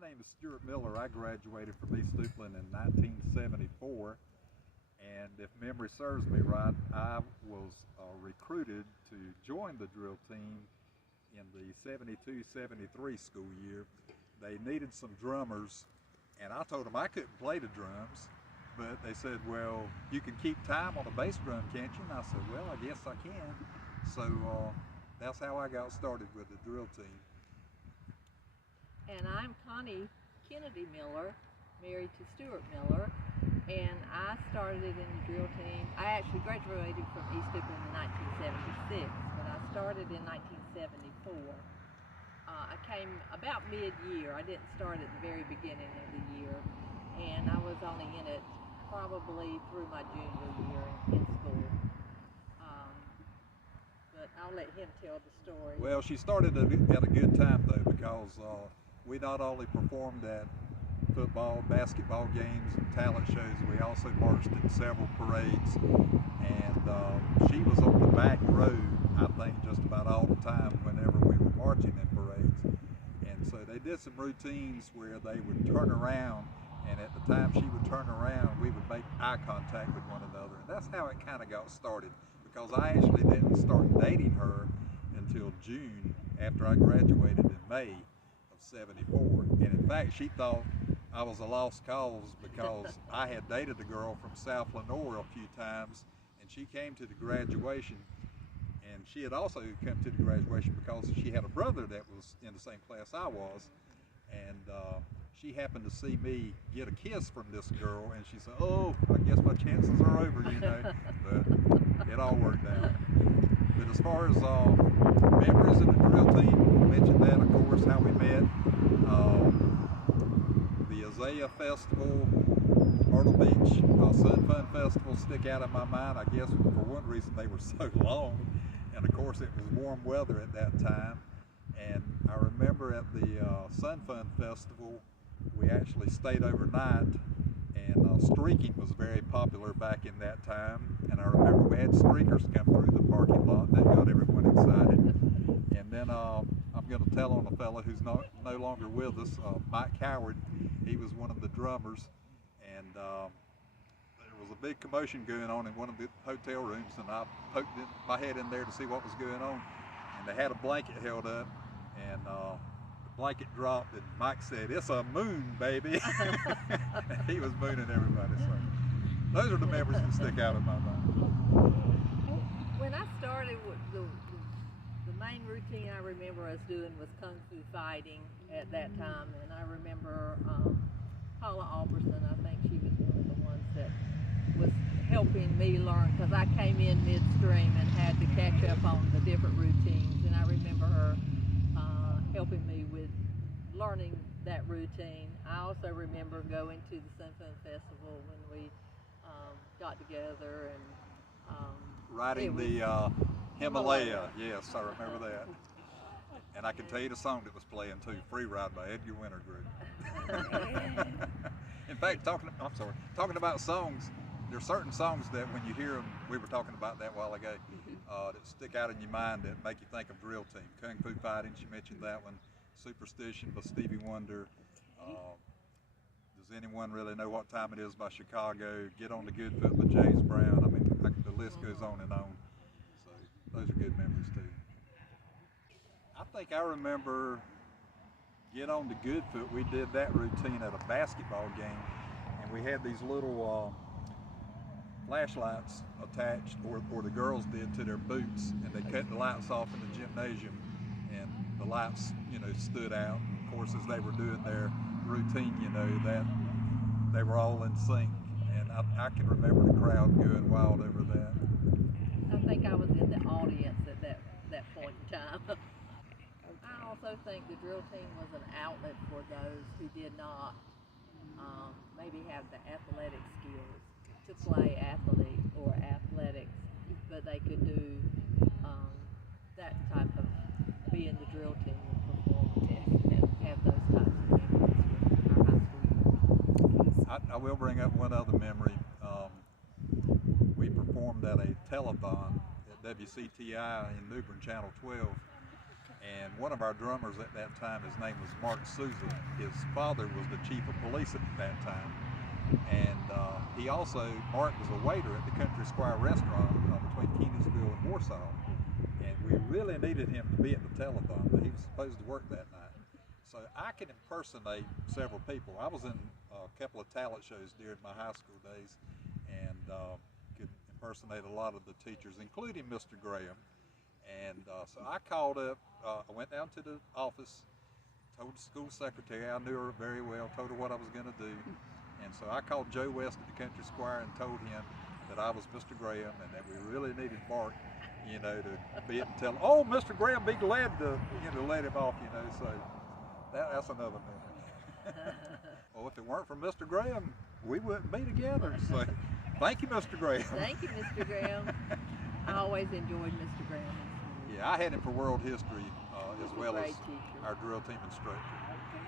My name is Stuart Miller. I graduated from East Duplin in 1974, and if memory serves me right, I was recruited to join the drill team in the 72-73 school year. They needed some drummers, and I told them I couldn't play the drums, but they said, well, you can keep time on the bass drum, can't you? And I said, well, I guess I can. So that's how I got started with the drill team. And I'm Connie Kennedy Miller, married to Stuart Miller, and I started in the drill team. I actually graduated from East Duplin in 1976, but I started in 1974. I came about mid-year. I didn't start at the very beginning of the year, and I was only in it probably through my junior year in school. But I'll let him tell the story. Well, she started at a good time, though, because we not only performed at football, basketball games, and talent shows, we also marched in several parades, and she was on the back row, I think, just about all the time whenever we were marching in parades. And so they did some routines where they would turn around, and at the time she would turn around, we would make eye contact with one another, and that's how it kind of got started, because I actually didn't start dating her until June after I graduated in May of '74. And in fact, she thought I was a lost cause because I had dated a girl from South Lenore a few times, and she came to the graduation, and she had also come to the graduation because she had a brother that was in the same class I was, and she happened to see me get a kiss from this girl, and she said, oh, I guess my chances are over, you know, but it all worked out. But as far as memories of the drill team, I mentioned that, of course, how we met. The Azalea Festival, Myrtle Beach Sun Fun Festival stick out in my mind. I guess for one reason they were so long, and of course it was warm weather at that time. And I remember at the Sun Fun Festival, we actually stayed overnight, and streaking was very popular back in that time. And I remember we had streakers come through the parking lot. That got everyone excited. And then I'm going to tell on a fellow who's no longer with us, Mike Howard. He was one of the drummers, and there was a big commotion going on in one of the hotel rooms, and I poked my head in there to see what was going on, and they had a blanket held up, and the blanket dropped, and Mike said, "It's a moon, baby." And he was mooning everybody. So those are the memories that stick out in my mind. When I started with the main routine I remember us doing was kung fu fighting at that time, and I remember Paula Alberson, I think she was one of the ones that was helping me learn, because I came in midstream and had to catch up on the different routines, and I remember her helping me with learning that routine. I also remember going to the Sun Fun Festival when we got together and riding the Himalaya. Yes, I remember that. And I can tell you the song that was playing too, Free Ride by Edgar Winter Group. In fact, talking about songs, there are certain songs that when you hear them, we were talking about that a while ago, that stick out in your mind that make you think of drill team. Kung Fu Fighting, she mentioned that one. Superstition by Stevie Wonder. Does anyone really know what time it is by Chicago? Get on the Good Foot by James Brown. I mean, the list goes on and on. So those are good memories too. I think I remember Get on the Good Foot. We did that routine at a basketball game, and we had these little flashlights attached, or the girls did, to their boots, and they cut the lights off in the gymnasium, and the lights, you know, stood out. And of course, as they were doing their routine, you know, that they were all in sync, and I can remember the crowd going wild over that. I think I was in the audience at that point in time. I also think the drill team was an outlet for those who did not maybe have the athletic skills to play athlete or athletics, but they could do that type of, be in the drill team and perform and have those types of memories with our high school years. I will bring up one other memory. We performed at a telethon at WCTI in New Bern, Channel 12, And one of our drummers at that time, his name was Mark Souza. His father was the chief of police at that time. And he also, Mark was a waiter at the Country Squire restaurant between Kenansville and Warsaw. And we really needed him to be at the telethon, but he was supposed to work that night. So I can impersonate several people. I was in a couple of talent shows during my high school days, and could impersonate a lot of the teachers, including Mr. Graham. And so I called up, I went down to the office, told the school secretary, I knew her very well, told her what I was going to do. And so I called Joe West at the Country Squire and told him that I was Mr. Graham and that we really needed Mark, you know, to be it and tell him, oh, Mr. Graham, be glad to, you know, let him off, you know. So that's another thing. Well, if it weren't for Mr. Graham, we wouldn't be together. So thank you, Mr. Graham. Thank you, Mr. Graham. I always enjoyed Mr. Graham. Yeah, I had him for world history as well as teacher. our drill team instructor.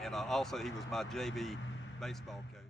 And also he was my JV baseball coach.